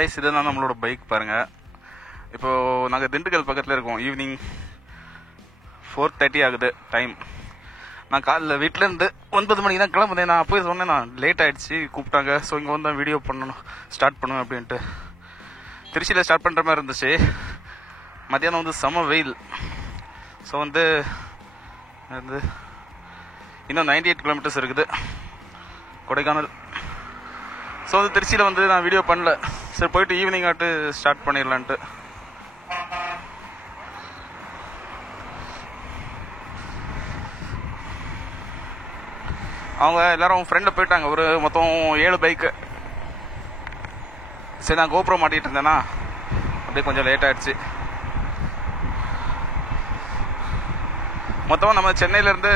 Guys, இதுதான் நம்மளோட bike பாருங்கள். இப்போது நாங்கள் திண்டுக்கல் பக்கத்தில் இருக்கோம். ஈவினிங் 4:30 ஆகுது டைம். நான் காலைல வீட்டிலேருந்து 9 மணிக்கு தான் கிளம்புனேன். நான் போய் சொன்னேன், நான் லேட் ஆகிடுச்சு, கூப்பிட்டாங்க. ஸோ இங்கே வந்து வீடியோ பண்ணணும், ஸ்டார்ட் பண்ணுவேன் அப்படின்ட்டு. திருச்சியில் ஸ்டார்ட் பண்ணுற மாதிரி இருந்துச்சு. மத்தியானம் வந்து செம வெயில். ஸோ வந்து இன்னும் 98 கிலோமீட்டர்ஸ் இருக்குது கொடைக்கானல். ஸோ வந்து திருச்சியில் வந்து நான் வீடியோ பண்ணல. சரி, போயிட்டு ஈவினிங் ஆட்டு ஸ்டார்ட் பண்ணிடலான்ட்டு. அவங்க எல்லாரும் ஃப்ரெண்டில் போயிட்டாங்க. ஒரு மொத்தம் 7 பைக்கு. சரி, நான் கோப்ரோ மாட்டிகிட்டு இருந்தேன்னா அப்படியே கொஞ்சம் லேட் ஆகிடுச்சு. மொத்தமாக நம்ம சென்னையிலேருந்து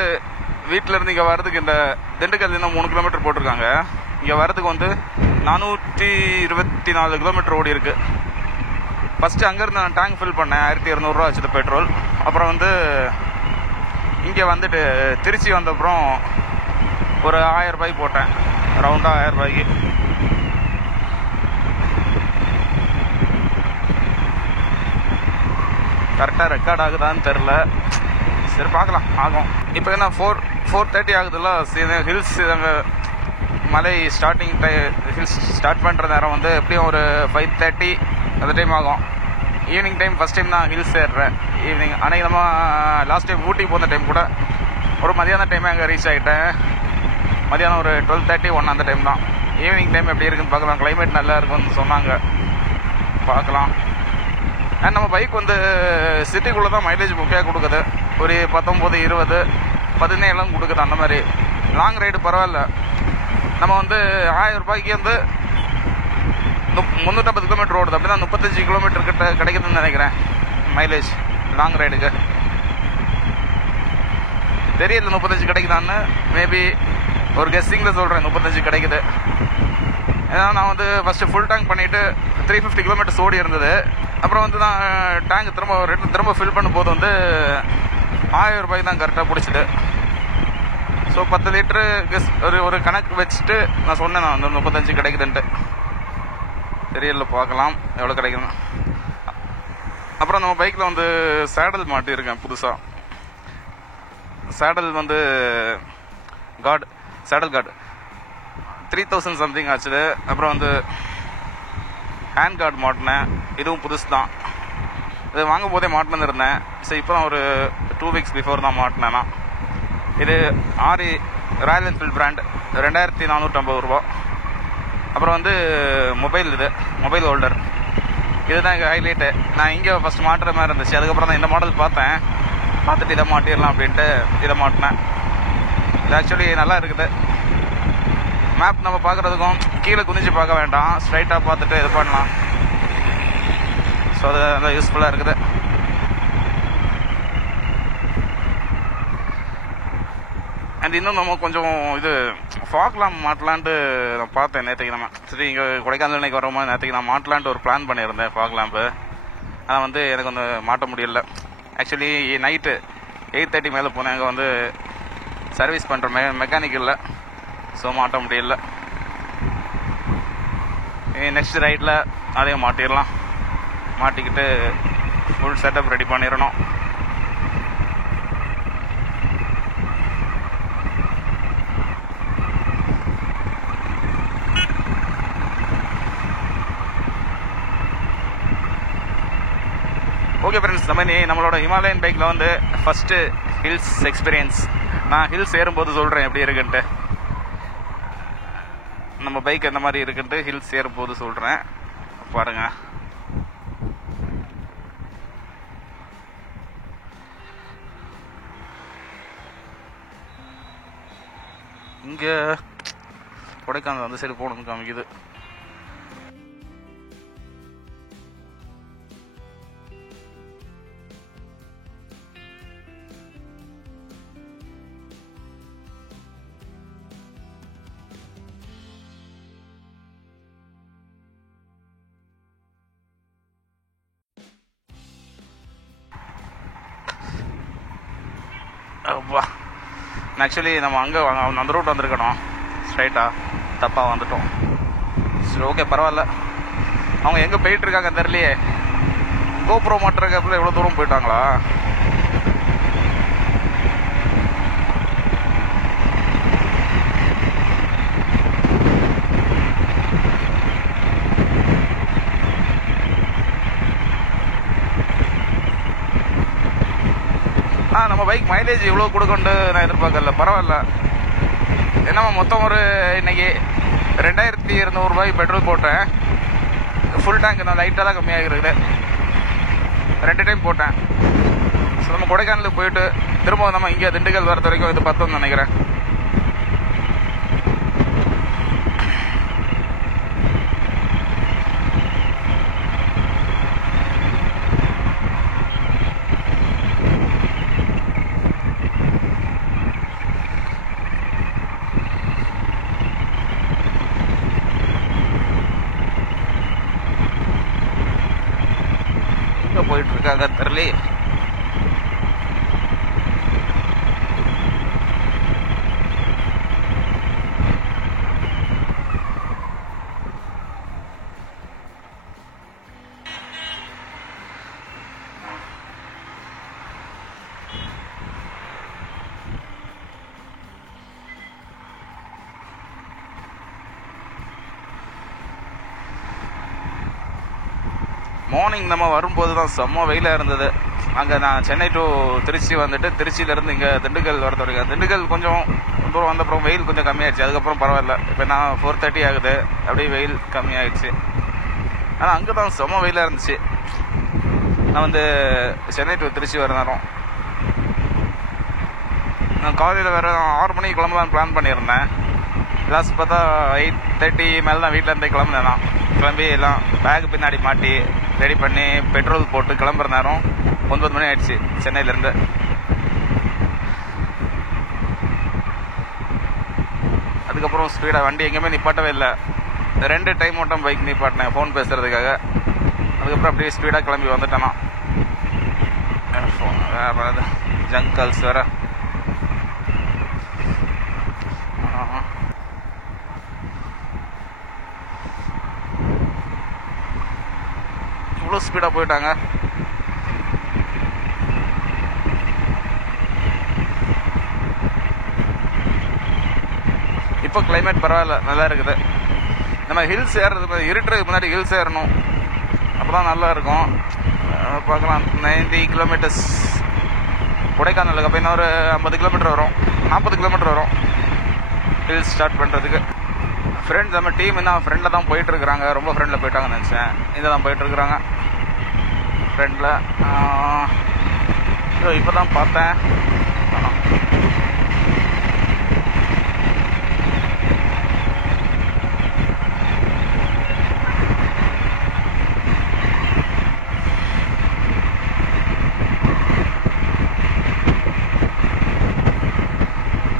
வீட்டிலேருந்து இங்கே வர்றதுக்கு இந்த திண்டுக்கல் இன்னும் 3 கிலோமீட்டர் போட்டிருக்காங்க. இங்கே வர்றதுக்கு வந்து 424 கிலோமீட்டர் ஓடி இருக்குது. ஃபஸ்ட்டு அங்கேருந்து நான் டேங்க் ஃபில் பண்ணேன். 1200 ஆச்சு பெட்ரோல். அப்புறம் வந்து இங்கே வந்துட்டு திருச்சி வந்தப்புறம் ஒரு 1000 ரூபாய்க்கு போட்டேன், ரவுண்டாக 1000 ரூபாய்க்கு. கரெக்டாக ரெக்கார்ட் ஆகுதான்னு தெரில. சரி, பார்க்கலாம், ஆகும். இப்போ என்ன 4:30 ஆகுதுல்ல. ஹில்ஸ் அங்கே மலை ஸ்டார்டிங் ஹில்ஸ் ஸ்டார்ட் பண்ணுற நேரம் வந்து எப்படியும் ஒரு 5:30 அந்த டைம் ஆகும். ஈவினிங் டைம் ஃபஸ்ட் டைம் நான் ஹில்ஸ் ஏறுறேன் ஈவினிங். அன்றைக்கி நம்ம லாஸ்ட் டைம் ஊட்டி போன டைம் கூட ஒரு மதியான டைமே அங்கே ரீச் ஆகிட்டேன். மதியானம் ஒரு 12:30 அந்த டைம் தான். ஈவினிங் டைம் எப்படி இருக்குன்னு பார்க்கலாம். கிளைமேட் நல்லா இருக்குன்னு சொன்னாங்க, பார்க்கலாம். அண்ட் நம்ம பைக் வந்து சிட்டிக்குள்ளே தான் மைலேஜ் முக்கியம் கொடுக்குது. ஒரு 19, 20, 17 கொடுக்குது. அந்த மாதிரி லாங் ரைடு பரவாயில்ல. நம்ம வந்து 1000 ரூபாய்க்கு வந்து 350 கிலோமீட்டர் ஓடுது. அப்படின்னா 35 கிலோமீட்டர் கிட்ட கிடைக்குதுன்னு நினைக்கிறேன் மைலேஜ் லாங் ரைடுக்கு. தெரியல 35 கிடைக்குதான்னு. மேபி ஒரு கெஸ்ஸிங்கில் சொல்கிறேன் 35 கிடைக்குது. ஏன்னா நான் வந்து ஃபஸ்ட்டு ஃபுல் டேங்க் பண்ணிவிட்டு 350 கிலோமீட்டர்ஸ் ஓடி இருந்தது. அப்புறம் வந்து நான் டேங்க் திரும்ப ஃபில் பண்ணும்போது வந்து 1000 ரூபாய்க்கு தான் கரெக்டாக பிடிச்சிது. ஸோ 10 லிட்டரு ஒரு கணக்கு வச்சுட்டு நான் சொன்னேன், நான் வந்து 35 கிடைக்குதுன்ட்டு. தெரியல, பார்க்கலாம் எவ்வளோ கிடைக்குதுன்னு. அப்புறம் நம்ம பைக்கில் வந்து சேடல் மாட்டியிருக்கேன் புதுசாக. சேடல் வந்து சேடல் கார்டு 3000 சம்திங் ஆச்சு. அப்புறம் வந்து ஹேண்ட் கார்டு மாட்டினேன். இதுவும் புதுசு தான். இது வாங்கும் போதே மாட்டினு இருந்தேன். ஸோ இப்போ தான் ஒரு 2 வீக்ஸ் பிஃபோர் தான் மாட்டினேன்னா. இது ராயல் என்ஃபீல்டு பிராண்ட், 2450 ரூபா. அப்புறம் வந்து மொபைல் ஹோல்டர். இதுதான் எங்கள் ஹைலைட்டு. நான் இங்கே ஃபஸ்ட் மாட்டுற மாதிரி இருந்துச்சு. அதுக்கப்புறம் தான் இந்த மாடல் பார்த்துட்டு இதை மாட்டிடலாம் அப்படின்ட்டு இதை மாட்டினேன். இது ஆக்சுவலி நல்லா இருக்குது. மேப் நம்ம பார்க்குறதுக்கும் கீழே குதிச்சு பார்க்க வேண்டாம், ஸ்ட்ரைட்டாக பார்த்துட்டு இது பண்ணலாம். ஸோ அது நல்லா யூஸ்ஃபுல்லாக இருக்குது. அண்ட் இன்னும் நம்ம கொஞ்சம் இது ஃபாக்லாம் மாட்டலான்ட்டு நான் பார்த்தேன் நேற்றுக்கு. நம்ம சரி இங்கே கொடைக்கானல் இன்னைக்கு வரோமா, நேற்றுக்கு நான் மாட்டலான்ட்டு ஒரு பிளான் பண்ணியிருந்தேன் ஃபாக் லேம்பு. ஆனால் வந்து எனக்கு வந்து மாட்ட முடியல. ஆக்சுவலி நைட்டு 8:30 மேலே போனேன். அங்கே வந்து சர்வீஸ் பண்ணுற மெக்கானிக் இல்லை. ஸோ மாட்ட முடியல. நெக்ஸ்ட் ரைட்டில் அதையும் மாட்டிடலாம். மாட்டிக்கிட்டு ஃபுல் செட்டப் ரெடி பண்ணிடணும். ஓகே ஃப்ரெண்ட்ஸ், நம்மளோட ஹிமாலயன் பைக்கில் வந்து ஃபஸ்ட்டு ஹில்ஸ் எக்ஸ்பீரியன்ஸ். நான் ஹில்ஸ் ஏறும்போது சொல்கிறேன் எப்படி இருக்குன்ட்டு. நம்ம பைக் எந்த மாதிரி இருக்குன்ட்டு ஹில்ஸ் ஏறும்போது சொல்கிறேன், பாருங்கள். இங்கே கொடைக்கானல் அந்த சைடு போகணும்னு காமிக்குது. வா, ஆக்சுவலி நம்ம அங்கே அந்த ரூட் வந்திருக்கணும், ஸ்ட்ரைட்டாக தப்பாக வந்துட்டோம். சரி, ஓகே, பரவாயில்ல. அவங்க எங்கே போயிட்டுருக்காங்க தெரியலையே. கோப்ரோ மாட்டுறதுக்குள்ள எவ்வளோ தூரம் போயிட்டாங்களா? நம்ம பைக் மைலேஜ் இவ்வளோ கொடுக்கொண்டு நான் எதிர்பார்க்கல. பரவாயில்ல. என்னம்மா மொத்தம் ஒரு இன்னைக்கு 2200 ரூபாய்க்கு பெட்ரோல் போட்டேன். ஃபுல் டேங்க் நான் லைட்டாக தான் கம்மியாக இருக்குது. 2 டைம் போட்டேன். ஸோ நம்ம கொடைக்கானலுக்கு போயிட்டு திரும்ப நம்ம இங்கே திண்டுக்கல் வரது வரைக்கும் இது பத்தோம்னு நினைக்கிறேன். போயிட்டு இருக்காங்க தெரியல. மார்னிங் நம்ம வரும்போது தான் செம்ம வெயிலாக இருந்தது. அங்கே நான் சென்னை டு திருச்சி வந்துட்டு திருச்சியிலேருந்து இங்கே திண்டுக்கல் வரது வரைக்கும். திண்டுக்கல் கொஞ்சம் தூரம் வந்தப்புறம் வெயில் கொஞ்சம் கம்மியாகிடுச்சு. அதுக்கப்புறம் பரவாயில்ல. இப்போ நான் 4:30 ஆகுது, அப்படியே வெயில் கம்மியாகிடுச்சு. ஆனால் அங்கே தான் செம்ம வெயிலாக இருந்துச்சு. நான் வந்து சென்னை டு திருச்சி வர நேரம் நான் காலையில் வேறு 6 மணிக்கு கிளம்பலான்னு பிளான் பண்ணியிருந்தேன். லாஸ்ட் பார்த்தா 8:30 மேலே தான் வீட்டிலேருந்தே கிளம்புனேன். நான் கிளம்பி எல்லாம் பேக் பின்னாடி மாட்டி ரெடி பண்ணி பெட்ரோல் போட்டு கிளம்புற நேரம் 9 மணி ஆயிடுச்சு சென்னையிலேருந்து. அதுக்கப்புறம் ஸ்பீடாக வண்டி எங்கேயுமே நிப்பாட்டவே இல்லை. 2 டைம் மட்டும் பைக் நிப்பாட்டினேன் ஃபோன் பேசுகிறதுக்காக. அதுக்கப்புறம் அப்படியே ஸ்பீடாக கிளம்பி வந்துட்டேன்னா. ஜங்கல்ஸ் வேறு. இவ்வளோ ஸ்பீடாக போயிட்டாங்க. இப்போ கிளைமேட் பரவாயில்ல, நல்லா இருக்குது. நம்ம ஹில்ஸ் ஏறுறது இருட்டுறதுக்கு முன்னாடி ஹில்ஸ் ஏறணும், அப்போ தான் நல்லா இருக்கும். பார்க்கலாம். 90 கிலோமீட்டர்ஸ் கொடைக்கானலுக்கு. அப்போ இன்னும் ஒரு 50 கிலோமீட்டர் வரும், 40 கிலோமீட்டர் வரும் ஹில்ஸ் ஸ்டார்ட் பண்ணுறதுக்கு. ஃப்ரெண்ட்ஸ் நம்ம டீம் என்ன ஃப்ரெண்டில் தான் போயிட்டுருக்குறாங்க. ரொம்ப ஃப்ரெண்டில் போயிட்டாங்கன்னு நினச்சேன். இதை தான் போயிட்டுருக்குறாங்க ஃப்ரெண்டில். இப்போ தான் பார்த்தேன்.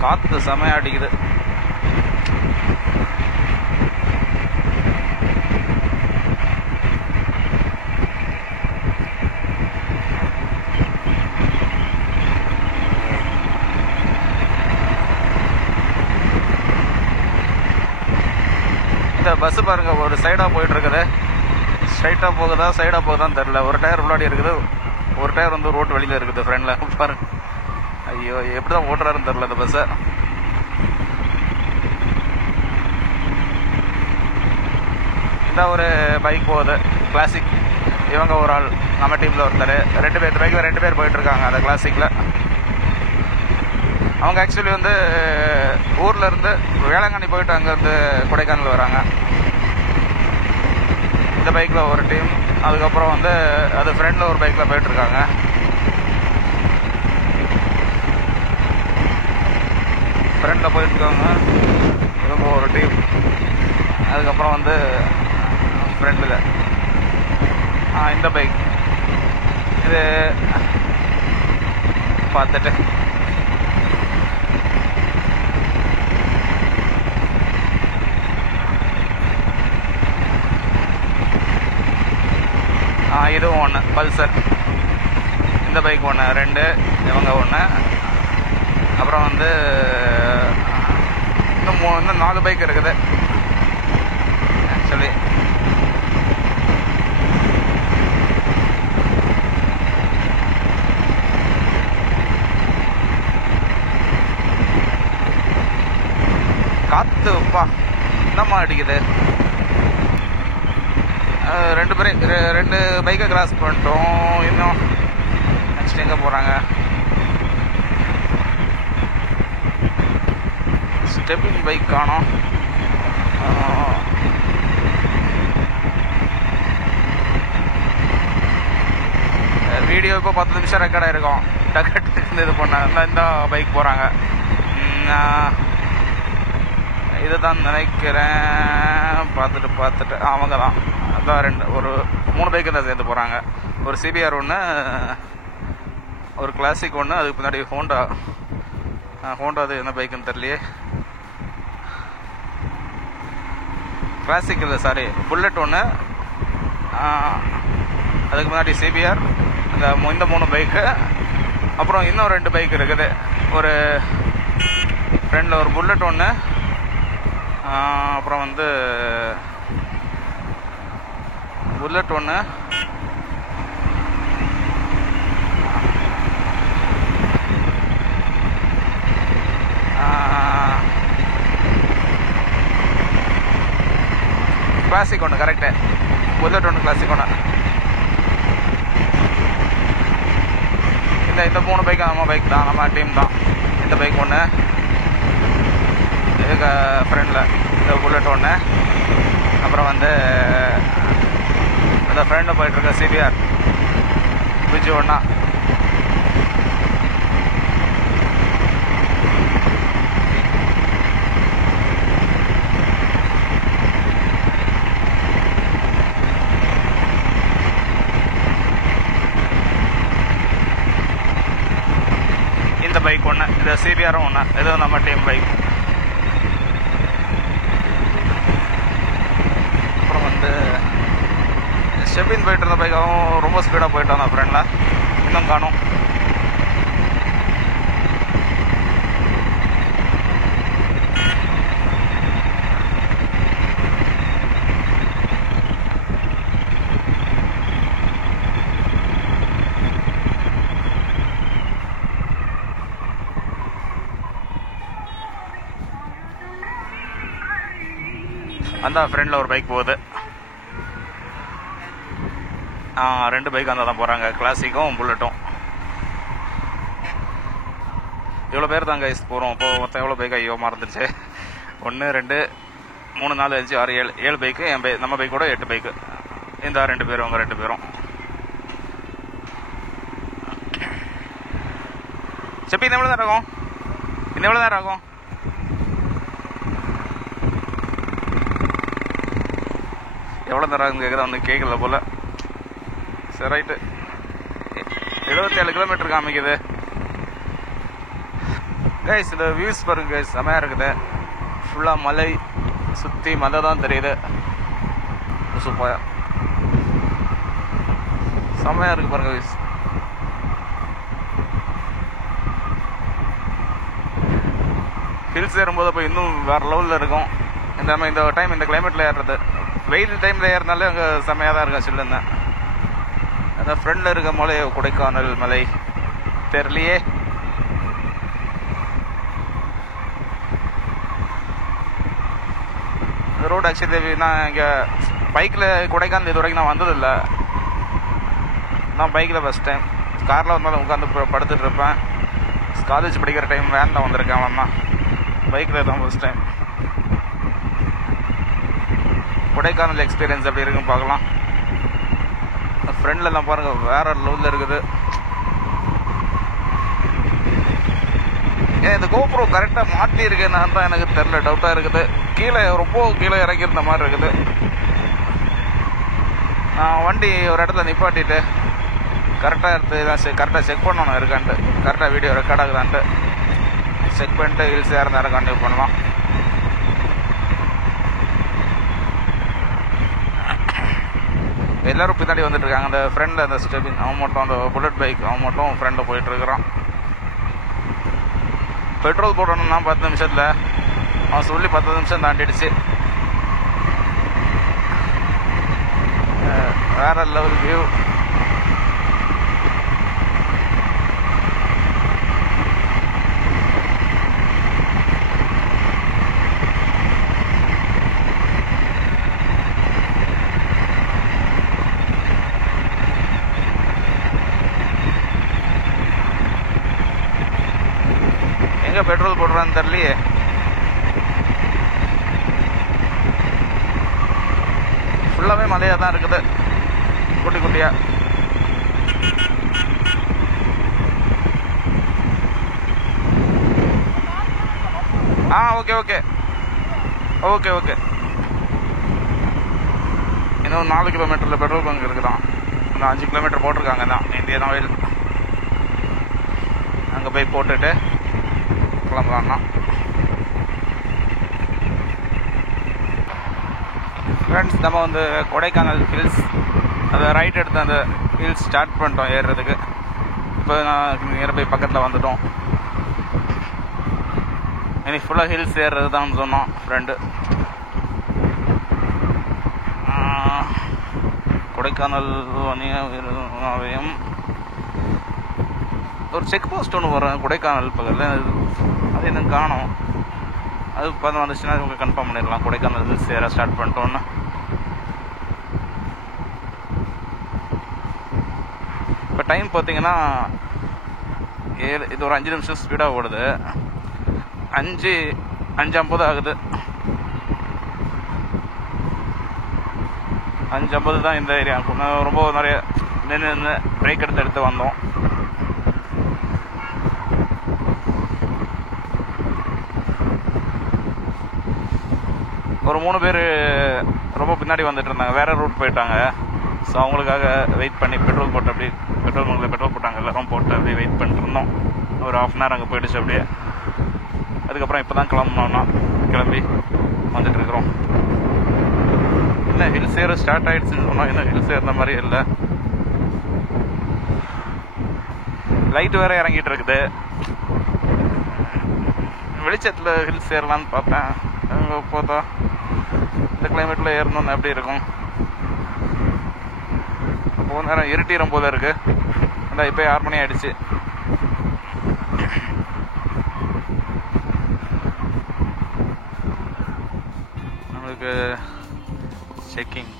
காற்று செமையாக அடிக்குது. இந்த பஸ்ஸு பாருங்கள், ஒரு சைடாக போயிட்டுருக்குது. ஸ்ட்ரைட்டாக போகுதா சைடாக போகுதான்னு தெரில. ஒரு டயர் முன்னாடி இருக்குது, ஒரு டயர் வந்து ரோட்டு வெளியில் இருக்குது ஃப்ரெண்டில் பாருங்க. ஐயோ, எப்படி தான் ஓட்டுறாருன்னு தெரில இந்த பஸ்ஸை. இந்த ஒரு பைக் போகுது கிளாசிக். இவங்க ஒரு ஆள், நம்ம டீமில் ஒருத்தர். 2 பேர் பைக்கில் 2 பேர் போயிட்டுருக்காங்க அந்த கிளாசிக்கில். அவங்க ஆக்சுவலி வந்து ஊரில் இருந்து வேளாங்கண்ணி போயிட்டு அங்கேருந்து கொடைக்கானல் வராங்க. இந்த பைக்கில் ஒரு டீம். அதுக்கப்புறம் வந்து அது ஃப்ரெண்டில் ஒரு பைக்கில் போயிட்டுருக்காங்க. ஃப்ரெண்டில் போயிட்டுருக்காங்க இவங்க ஒரு டீம். அதுக்கப்புறம் வந்து ஃப்ரெண்டில் இந்த பைக் இது பார்த்துட்டு இதுவும் ஒன்று பல்சர். இந்த பைக் ஒன்று, 2 இவங்க ஒன்று. அப்புறம் வந்து இன்னும் 4 பைக் இருக்குது ஆக்சுவலி. என்னம்மா அடிக்குது? ரெண்டு பைக்கை கிராஸ் பண்ணிட்டோம். இன்னும் நெக்ஸ்ட் எங்கே போகிறாங்க? ஸ்டெப்பிங் பைக் காணோம். வீடியோ இப்போ 10 நிமிஷம் ரெக்கார்ட் ஆகிருக்கும். டக்கு இது பண்ண இந்த பைக் போகிறாங்க. இதை தான் நினைக்கிறேன். பார்த்துட்டு அவங்க தான் அதான் ஒரு 3 பைக்கு தான் சேர்ந்து போகிறாங்க. ஒரு சிபிஆர் ஒன்று, ஒரு கிளாசிக் ஒன்று, அதுக்கு பின்னாடி ஹோண்டா அது என்ன பைக்குன்னு தெரியலையே. கிளாசிக் இல்லை, சாரி, புல்லட் ஒன்று, அதுக்கு முன்னாடி சிபிஆர், இந்த 3 பைக்கு. அப்புறம் இன்னும் 2 பைக் இருக்குது. ஒரு ஃப்ரெண்டில் ஒரு புல்லட் ஒன்று, அப்புறம் வந்து புல்லட் ஒன்று, கிளாசிக் ஒன்று. கரெக்டு, புல்லட் ஒன்று, கிளாசிக் ஒன்று. இந்த 3 பைக்கு நம்ம பைக் தான், நம்ம டீம் தான். இந்த பைக் ஒன்று, இதுக்கு ஃப்ரெண்டில் இந்த புல்லட் ஒன்று, அப்புறம் வந்து இந்த ஃப்ரெண்டில் போயிட்டுருக்க சிபிஆர் விஜி ஒன்றா. இந்த பைக் ஒன்று, இந்த சிபிஆரும் ஒன்று, இது நம்ம டீம் பைக். அப்புறம் வந்து ஸ்டெப்பின் போயிட்டு இருந்த பைக்காகவும் ரொம்ப ஸ்பீடாக போயிட்டான் அந்த ஃப்ரெண்டில். இன்னும் காணும். அந்த ஃப்ரெண்டில் ஒரு பைக் போகுது. 2 பைக் அந்த தான் போகிறாங்க, கிளாசிக்கும் புல்லட்டும். இவ்வளோ பேர் தான் கைஸ் போகிறோம். இப்போது மொத்தம் எவ்வளோ பைக்? ஐயோ மறந்துடுச்சு. 1 2 3 4 5 6 7 பைக்கு. நம்ம பைக் கூட 8 பைக்கு. இந்த 2 பேரும், அவங்க 2 பேரும். செப்பி இன்னும் எவ்வளோ நேரம் ஆகும்? இன்னும் எவ்வளோ நேரம் ஆகும்? எவ்வளோ நேரம் ஆகுன்னு கேட்குறா, ஒன்றும் கேட்கல போல். சரி, ரைட்டு. 77 கிலோமீட்டர் காமிக்குது கைஸ். இந்த வியூஸ் பாருங்க கைஸ், செமையாக இருக்குது. ஃபுல்லாக மலை, சுற்றி மலை தான் தெரியுது. சூப்பராக செமையாக இருக்குது பாருங்க கைஸ். ஹில்ஸ் ஏறும்போது அப்போ இன்னும் வேறு லெவலில் இருக்கும். இந்த டைம் இந்த கிளைமேட்டில் ஏறுறது, வெயில் டைமில் ஏறினாலே அங்கே செம்மையாக தான் இருக்கும், சில்லுன்னு. அந்த ஃப்ரெண்டில் இருக்க மலை கொடைக்கானல் மலை தெரியலையே. இந்த ரோடு ஆக்சுவலி நான் இங்கே பைக்கில் கொடைக்கானல் இது வரைக்கும் நான் வந்ததில்லை. நான் பைக்கில் ஃபஸ்ட் டைம். காரில் வந்தாலும் உட்காந்து படுத்துட்டு இருப்பேன். காலேஜ் படிக்கிற டைம் வேனில் வந்திருக்கேன். அவன் பைக்கில் தான் ஃபஸ்ட் டைம். கொடைக்கானல் எக்ஸ்பீரியன்ஸ் எப்படி இருக்குன்னு பார்க்கலாம். ஃப்ரெண்ட்லலாம் பாருங்கள், வேறு லெவலில் இருக்குது. ஏன் இந்த கோப்ரோ கரெக்டாக மாட்டியிருக்கேன்னு தான் எனக்கு தெரில, டவுட்டாக இருக்குது. கீழே ரொம்ப கீழே இறங்கியிருந்த மாதிரி இருக்குது. நான் வண்டி ஒரு இடத்துல நிப்பாட்டிட்டு கரெக்டாக கரெக்டாக செக் பண்ணணும் இருக்கான்ட்டு, கரெக்டாக வீடியோ ரெக்கார்ட் ஆகுதான்ட்டு செக் பண்ணிட்டு ஹில்ஸ் ஏற நேரம் கண்டினியூ பண்ணலாம். எல்லோரும் பின்னாடி வந்துட்டு இருக்காங்க. அந்த ஃப்ரெண்டில் அந்த ஸ்டெபின் அவன் மட்டும், அந்த புல்லட் பைக் அவன் மட்டும் ஃப்ரெண்டில் போயிட்டுருக்கிறான். பெட்ரோல் போடணும்னா 10 நிமிஷத்தில், அவன் சொல்லி 10 நிமிஷம் தாண்டிடுச்சு. வேற லெவல் வியூ. எங்கே பெட்ரோல் போடுறான்னு தெரியலையே. ஃபுல்லாகவே மலையாக தான் இருக்குது, குட்டி குட்டியாக. Okay okay okay okay. இன்னும் 4 கிலோமீட்டரில் பெட்ரோல் பங்க் இருக்குதான். இன்னும் 5 கிலோமீட்டர் போட்டிருக்காங்க தான் இந்தியன் ஆயில். அங்கே போய் போட்டுட்டு கிளம்பலாம்னா. ஃப்ரெண்ட்ஸ், நம்ம வந்து கொடைக்கானல் ஹில்ஸ் அதை ரைட் எடுத்து அந்த ஹில்ஸ் ஸ்டார்ட் பண்ணிட்டோம் ஏறுறதுக்கு. இப்போ நான் நியர்பை பக்கத்தில் வந்துட்டோம். இன்னைக்கு ஃபுல்லாக ஹில்ஸ் ஏறுறது தான் சொன்னோம் ஃப்ரெண்டு. கொடைக்கானல் ஆலயம் ஒரு செக் போஸ்ட் ஒன்று வரும் கொடைக்கானல் பக்கத்தில், அது இன்னும் காணும். அது இப்போ வந்துச்சுன்னா உங்களுக்கு கன்ஃபார்ம் பண்ணிடலாம் கொடைக்கானல் ஹில்ஸ் ஏற ஸ்டார்ட் பண்ணிட்டோன்னு. இப்போ டைம் பார்த்தீங்கன்னா இது ஒரு 5 நிமிஷம் ஸ்பீடாக ஓடுது. 5:50 ஆகுது. 5:50 தான் இந்த ஏரியா. ரொம்ப நிறைய நின்று பிரேக் எடுத்து வந்தோம். ஒரு 3 பேர் ரொம்ப பின்னாடி வந்துட்டு இருந்தாங்க, வேறு ரூட் போயிட்டாங்க. ஸோ அவங்களுக்காக வெயிட் பண்ணி பெட்ரோல் போட்டு அப்படியே பெட்ரோல் பங்கில் பெட்ரோல் போட்டாங்க, எல்லோரும் போட்டு அப்படியே வெயிட் பண்ணிட்டு இருந்தோம். ஒரு 1/2 hour அங்கே போயிடுச்சு அப்படியே. அதுக்கப்புறம் இப்போ தான் கிளம்பி வந்துட்டுருக்குறோம். என்ன ஹில்ஸ் ஏற ஸ்டார்ட் ஆகிடுச்சுன்னு சொன்னால் இன்னும் ஹில்ஸ் ஏறுற மாதிரி இல்லை. லைட்டு வேறு இறங்கிட்டு இருக்குது. வெளிச்சத்தில் ஹில்ஸ் ஏறலான்னு பார்த்தேன். அங்கே பார்த்தா இந்த கிளைமேட்டில் ஏறணும்னு எப்படி இருக்கும்? அப்போது நேரம் இருட்டிடும் போல இருக்குது. அதான் இப்போ 6 மணி ஆகிடுச்சு. நம்மளுக்கு செக்கிங்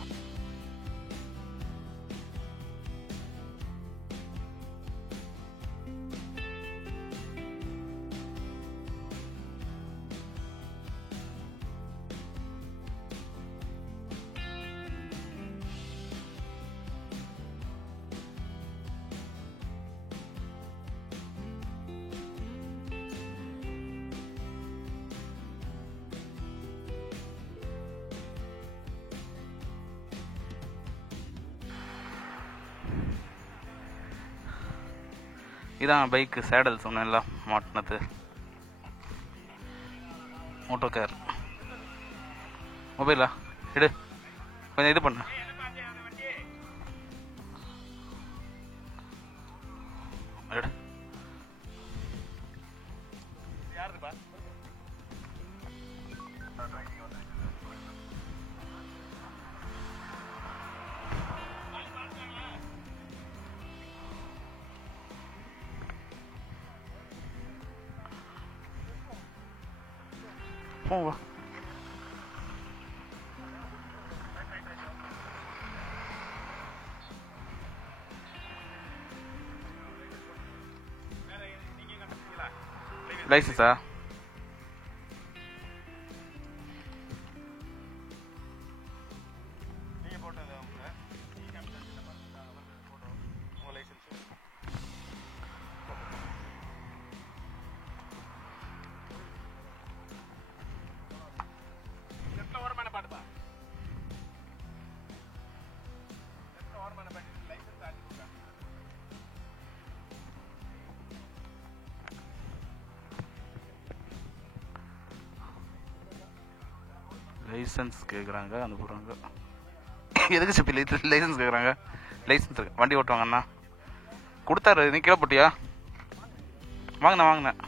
இதான் பைக்கு சேடல் சொன்னேன்ல மாட்டினது. மோட்டோ கேர் மொபைலா எடு, கொஞ்சம் இது பண்ண. எடு. போவா. லைசன்ஸா? லைசன்ஸ் கேட்குறாங்க, அனுப்புகிறாங்க. எதுக்கு சிப்பி லைசன்ஸ் கேட்குறாங்க? லைசன்ஸ் இருக்கு, வண்டி ஓட்டுவாங்கண்ணா. கொடுத்தாரு, நீ கீழே போட்டியா? வாங்கினேன்.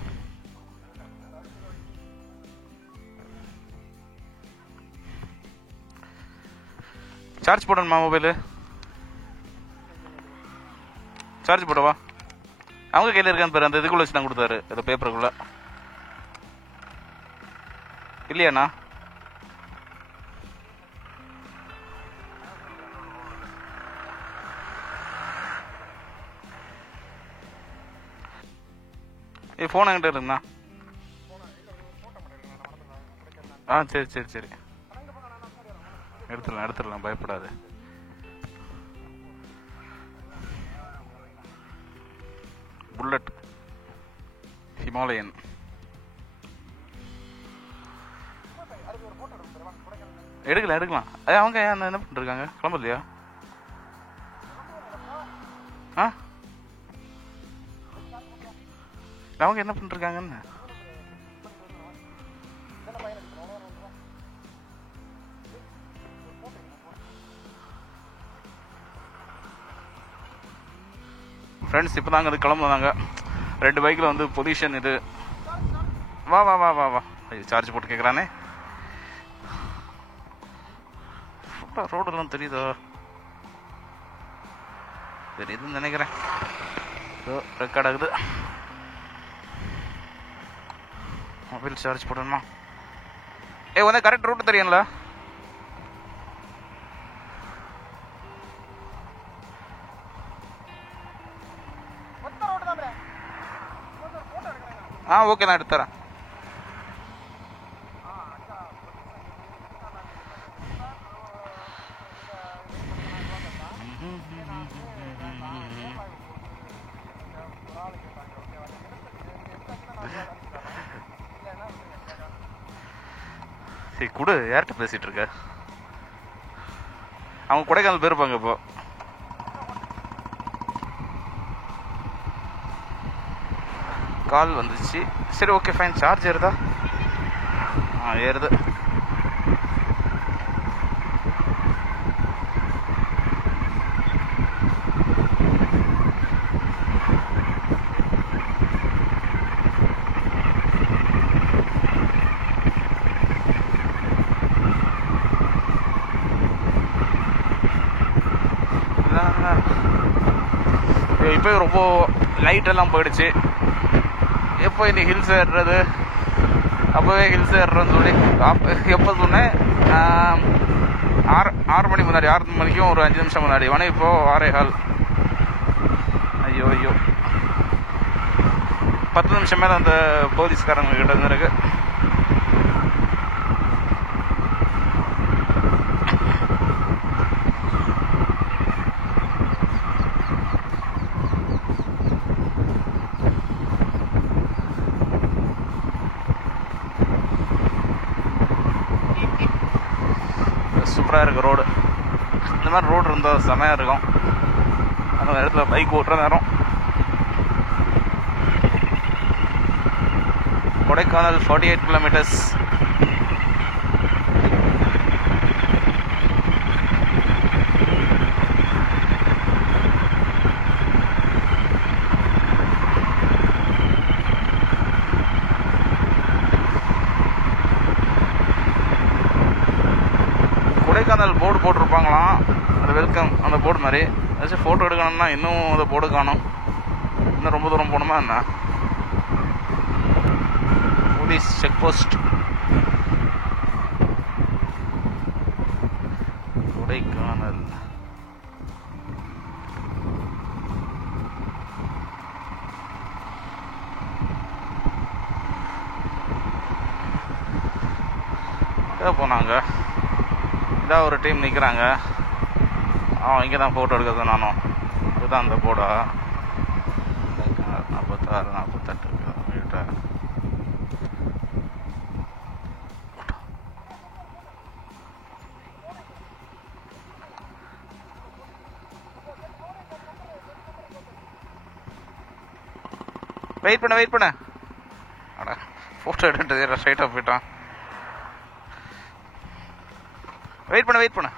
சார்ஜ் போடணுமா? மொபைலு சார்ஜ் போடவா? அவங்க கையில் இருக்கான்னு பேர் அந்த இதுக்குள்ளே வச்சு நான் கொடுத்தாரு, அந்த பேப்பருக்குள்ளே. இல்லையாண்ணா? ஃபோன் என்கிட்ட இருக்குண்ணா. சரி சரி சரி, எடுத்துடலாம் பயப்படாது. Bullet Himalayan. எடுக்கலாம். அவங்க என்ன பண்ணிருக்காங்க, கிளம்பலையா? அவங்க என்ன பண்ணிருக்காங்கன்னு ஃப்ரெண்ட்ஸ். இப்போ தாங்க அது கிளம்புனாங்க. 2 பைக்கில் வந்து பொசிஷன் இது. வா வா வா வா வா, சார்ஜ் போட்டு கேட்குறானே. ரோடெல்லாம் தெரியுதோ? தெரியுதுன்னு நினைக்கிறேன். ரெக்கார்ட் ஆகுது. மொபைல் சார்ஜ் போடணுமா? வந்து கரெக்ட் ரூட் தெரியும்ல? ஓகே, நான் எடுத்துறேன். சரி குடு, யார்கிட்ட பேசிட்டு இருக்க? அவங்க கொடைக்கானல் போயிருப்பாங்க இப்போ. கால் வந்துச்சு. சரி ஓகே ஃபைன். சார்ஜ் ஏறுதா? ஏறுது. இப்போ ரொம்ப லைட்டெல்லாம் போயிடுச்சு. எப்போ இனி ஹில்ஸ் ஏறுறது, அப்போவே ஹில்ஸ் ஏறுறோன்னு சொல்லி எப்போ சொன்னேன்? 6 மணி முன்னாடி, 6 மணிக்கும் ஒரு 5 நிமிஷம் முன்னாடி. வேணா இப்போ 6:15. ஐயோ 10 நிமிஷம் மேலே அந்த போலீஸ்காரங்க கிட்ட இருக்கு. சூப்பராக இருக்குது ரோடு. இந்த மாதிரி ரோடு இருந்தால் செமையாக இருக்கும். அந்த இடத்துல பைக் ஓட்டுற நேரம். கொடைக்கானல் 48 கிலோமீட்டர்ஸ். கொடைக்கானல் போர்டு போட்டிருப்பாங்களாம், அந்த வெல்கம் அந்த போர்டு மாதிரி. ஏதாச்சும் ஃபோட்டோ எடுக்கணும்னா இன்னும் அந்த போர்டு காணும். இன்னும் ரொம்ப தூரம் போகணுமா என்ன? Police check post Kodaikanal. போனாங்க. இதான் ஒரு டீம் நிற்கிறாங்க. இங்கே தான் ஃபோட்டோ எடுக்கிறது. நானும் இதுதான் அந்த போர்டா. 46 48 கிலோமீட்டர். வெயிட் பண்ண அடா, ஃபோட்டோ எடுத்துட்டு ஸ்ட்ரைட்டாக போயிட்டான். வெயிட் பண்ண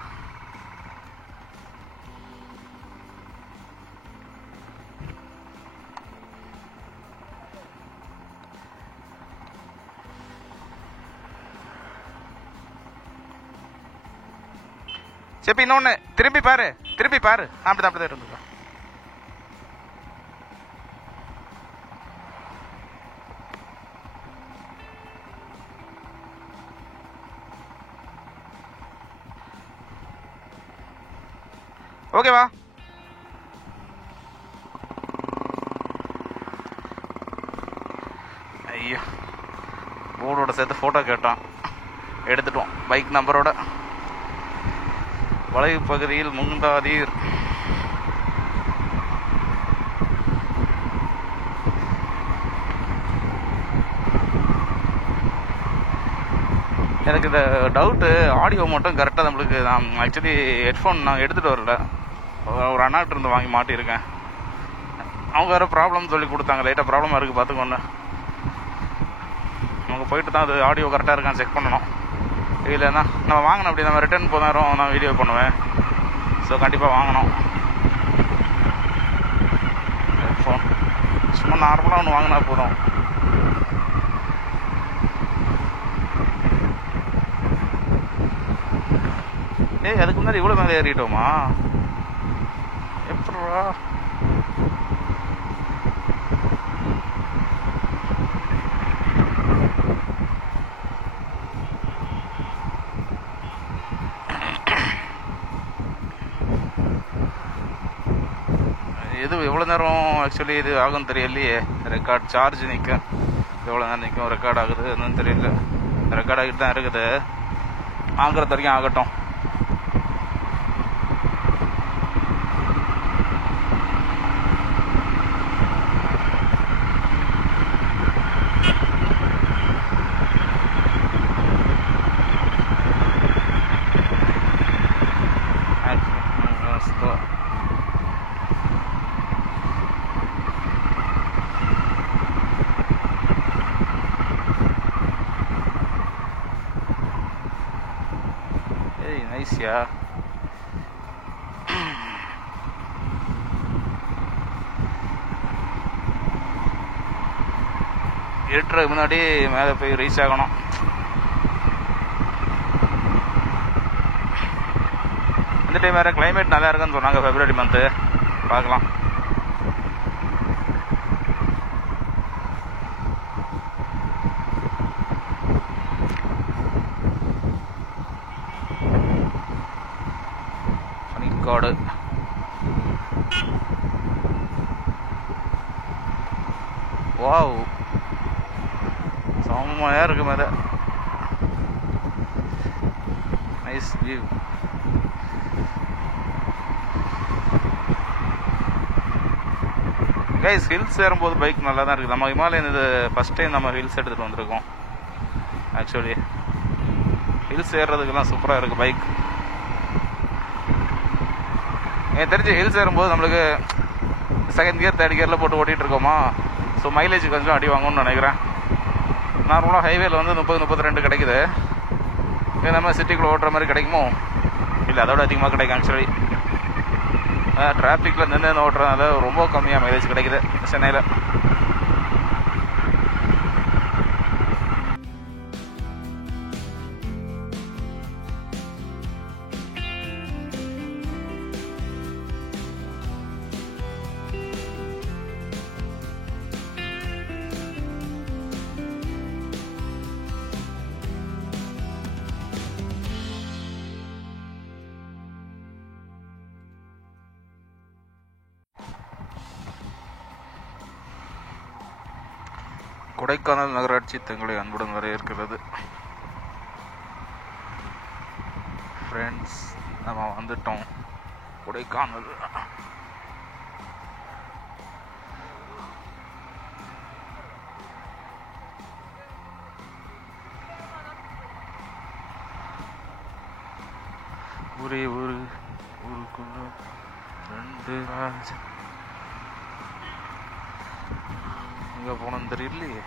சரி, இன்னொன்று திரும்பி பாரு. அப்படிதான் இருந்துக்கா. ஓகேவா? ஐயோ, போர்டோட சேர்த்து ஃபோட்டோ கேட்டான். எடுத்துட்டோம் பைக் நம்பரோட. வளைவு பகுதியில் முந்தாதீர். எனக்கு இந்த டவுட்டு ஆடியோ மட்டும் கரெக்டாக நம்மளுக்கு. நான் ஆக்சுவலி ஹெட்ஃபோன் நான் எடுத்துகிட்டு வரல, ஒரு அண்ணாக்கிட்ட இருந்து வாங்கி மாட்டியிருக்கேன். அவங்க வேறு ப்ராப்ளம் சொல்லி கொடுத்தாங்க, லைட்டாக ப்ராப்ளமாக இருக்குது பார்த்துக்கொண்டு. அவங்க போயிட்டு தான் அது ஆடியோ கரெக்டாக இருக்கான்னு செக் பண்ணணும். இல்லைன்னா நம்ம வாங்கினோம் அப்படி நம்ம ரிட்டர்ன் போனாலும் நான் வீடியோ பண்ணுவேன். ஸோ கண்டிப்பாக வாங்கணும் ஹெட்ஃபோன். சும்மா நார்மலாக ஒன்று வாங்கினா போதும். அதுக்கு முன்னாடி இவ்வளோ மேலே ஏறிட்டோமா? எப்படா இது எவ்வளோ நேரம் ஆக்சுவலி இது ஆகும் தெரியலையே. ரெக்கார்ட் சார்ஜ் நிற்கும், எவ்வளோ நேரம் நிற்கும், ரெக்கார்ட் ஆகுது என்னன்னு தெரியல. ரெக்கார்ட் ஆகிட்டு தான் இருக்குது, ஆகிறது வரைக்கும் ஆகட்டும். நைஸ்யா. இருட்டுறதுக்கு முன்னாடி மேலே போய் ரீச் ஆகணும். இந்த டைம் வேறு கிளைமேட் நல்லா இருக்குன்னு சொன்னாங்க, ஃபெப்ரவரி மந்த்து. பார்க்கலாம். காடு வாவ், செம்மையாக இருக்கு மேலே. Nice view. கைஸ், ஹில்ஸ் ஏறும்போது பைக் நல்லா தான் இருக்குது. நம்ம ஹிமாலயன் இது ஃபஸ்ட் டைம் நம்ம ஹில்ஸ் எடுத்துகிட்டு வந்திருக்கோம். ஆக்சுவலி ஹில்ஸ் ஏறுறதுக்கெல்லாம் சூப்பராக இருக்குது பைக். எனக்கு தெரிஞ்சு ஹில்ஸ் ஏறும்போது நம்மளுக்கு செகண்ட் கியர் தேர்ட் கியரில் போட்டு ஓட்டிகிட்டு இருக்கோமா, ஸோ மைலேஜ் கொஞ்சம் அடி வாங்கும்னு நினைக்கிறேன். நார்மலாக ஹைவேல வந்து 30-32 கிடைக்குது. இது நம்ம சிட்டிக்குள்ளே ஓட்டுற மாதிரி கிடைக்குமோ? இல்லை, அதோட அதிகமாக கிடைக்கும் ஆக்சுவலி. டிராஃபிக்கில் நின்று ஓட்டுறதுனால ரொம்ப கம்மியாக மைலேஜ் கிடைக்குது சென்னையில். கொடைக்கானல் நகராட்சி தங்களை அன்புடன் வரவேற்கிறது. ஃப்ரெண்ட்ஸ், நம்ம வந்துட்டோம் கொடைக்கானல். ஒரே ஒரு ஊருக்குள்ள 2 ராஜ். எங்கே போனோன்னு தெரியலையே,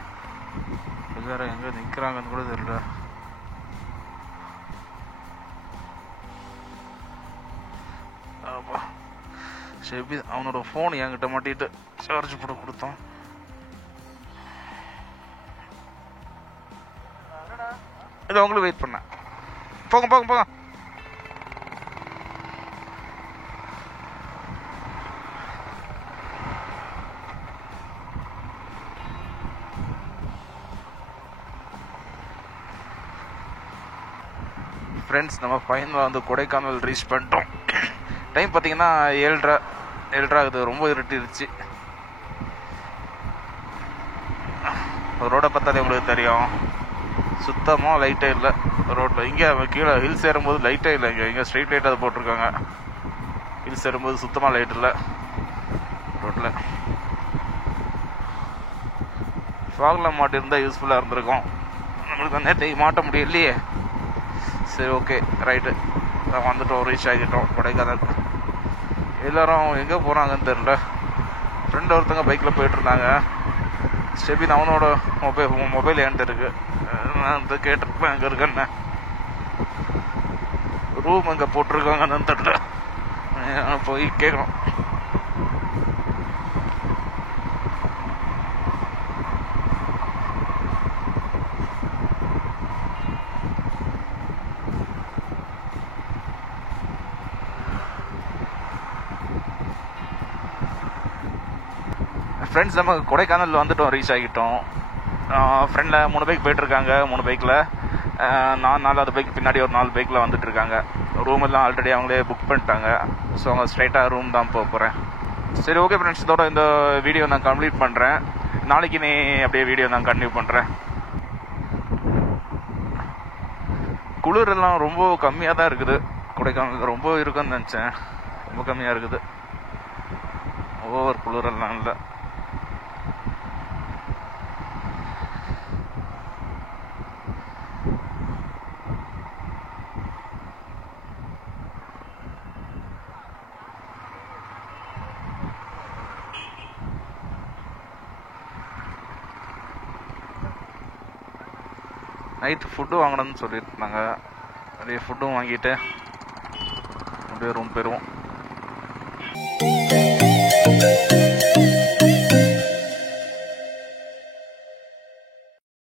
எல்லாரும் எங்கே நிற்கிறாங்கன்னு கூட தெரியல. ஷெபி அவனோட ஃபோன் என்கிட்ட மாட்டிட்டு சார்ஜ் போட கொடுத்தான். இது அவங்களும் வெயிட் பண்ணேன். போங்க போங்க போங்க. ஃப்ரெண்ட்ஸ், நம்ம ஃபைனலாக வந்து கொடைக்கானல் ரீச் பண்ணிட்டோம். டைம் பார்த்தீங்கன்னா 7:30 ஆகுது. ரொம்ப இருட்டிருச்சு. ரோடை பார்த்தாலே உங்களுக்கு தெரியும். சுத்தமாக லைட்டே இல்லை ரோட்டில். இங்கே கீழே ஹில்ஸ் ஏறும்போது லைட்டே இல்லை. இங்கே ஸ்ட்ரீட் லைட் அதை போட்டிருக்காங்க. ஹில்ஸ் ஏறும்போது சுத்தமாக லைட் இல்லை ரோட்டில். ஃபாகில் மாட்டிருந்தால் யூஸ்ஃபுல்லாக இருந்திருக்கும். நம்மளுக்கு நேற்று மாட்ட முடியலையே. சரி, ஓகே, ரைட்டு. வந்துட்டோம், ரீச் ஆகிட்டோம் கொடைக்கானல். எல்லோரும் எங்கே போகிறாங்கன்னு தெரில. ஃப்ரெண்டு ஒருத்தங்க பைக்கில் போயிட்டுருந்தாங்க. ஸ்டெபின் அவனோட மொபைல் என்கிட்ட இருக்குது. நான் வந்து கேட்டிருப்பேன் எங்கே இருக்கேன்னு. ரூம் எங்கே போட்டிருக்காங்கன்னு தெரியல. போய் கேட்கணும். ஃப்ரெண்ட்ஸ் நம்ம கொடைக்கானல் வந்துட்டோம், ரீச் ஆகிட்டோம். ஃப்ரெண்டில் 3 பைக் போயிட்டுருக்காங்க. 3 பைக்கில் நான் 4வது பைக் பின்னாடி ஒரு 4 பைக்கில் வந்துட்டுருக்காங்க. ரூம் எல்லாம் ஆல்ரெடி அவங்களே புக் பண்ணிட்டாங்க. ஸோ அவங்க ஸ்ட்ரைட்டாக ரூம் தான் போக போகிறேன். சரி, ஓகே ஃப்ரெண்ட்ஸ், இதோட இந்த வீடியோ நான் கம்ப்ளீட் பண்ணுறேன். நாளைக்கு நீ அப்படியே வீடியோ நான் கண்டினியூ பண்ணுறேன். குளிரெல்லாம் ரொம்ப கம்மியாக தான் இருக்குது கொடைக்கானல். ரொம்ப இருக்குன்னு நினச்சேன், ரொம்ப கம்மியாக இருக்குது. ஓவர் குளிரெல்லாம் இல்லை. நைட்டு ஃபுட்டு வாங்கணும்னு சொல்லியிருந்தாங்க. அப்படியே ஃபுட்டும் வாங்கிட்டு அப்படியே ரூம் போயிடுவோம்.